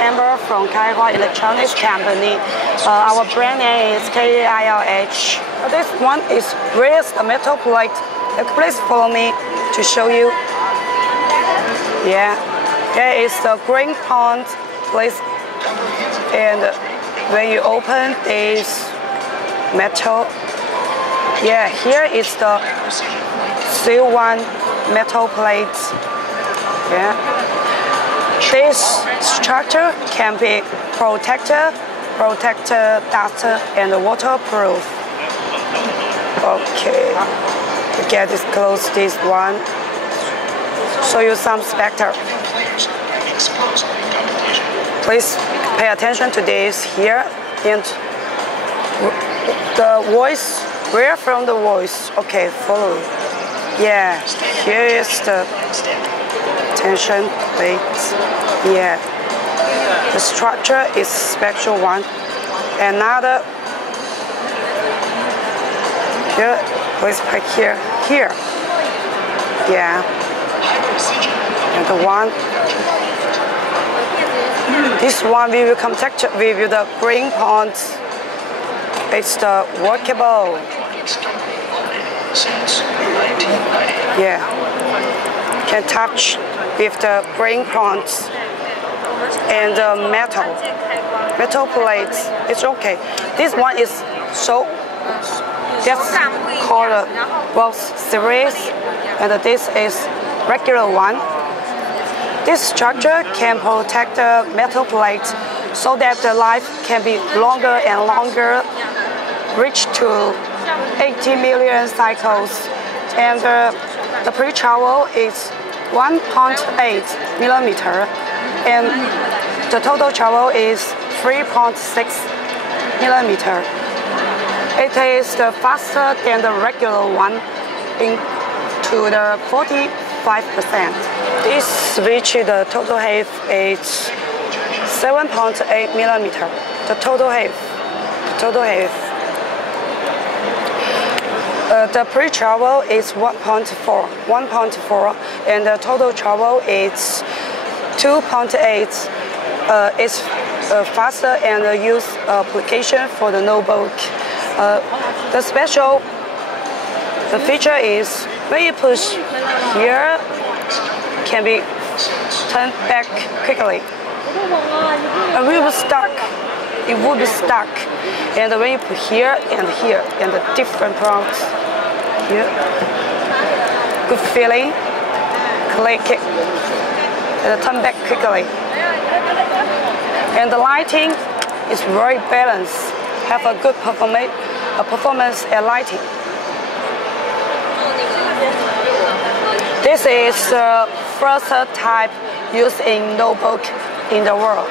Amber from Kaihua Electronics Company. Our brand name is Kailh. This one is raised metal plate. Please follow me to show you. Yeah, there is the green pond place, and when you open this metal, yeah, here is the C1 metal plate. Yeah, this structure can be protector, dust, and waterproof. Okay, get this close. This one. Show you some spectre. Please pay attention to this here, and the voice. Where from the voice? Okay, follow. Yeah, here is the tension plate. Yeah, the structure is special one. Another. Here, please pick here. Here. Yeah. And the one. This one we will contact with the green pond. It's the workable. Yeah, can touch with the green prongs and the metal plates. It's okay. This one is so just called both series, and this is regular one. This structure can protect the metal plate so that the life can be longer and longer, reach to 80 million cycles, and the pre-travel is 1.8 millimeter, and the total travel is 3.6 millimeter. It is the faster than the regular one, into the 45%. This switch, the total height is 7.8 millimeter. The total height. The pre-travel is 1.4, and the total travel is 2.8. It's faster and use application for the notebook. The special feature is when you push here, can be turned back quickly. And we will stuck. It would be stuck, and when you put here and here, and the different prompts here, good feeling, click it, and turn back quickly. And the lighting is very balanced, have a good performance and lighting. This is the first type used in notebook in the world.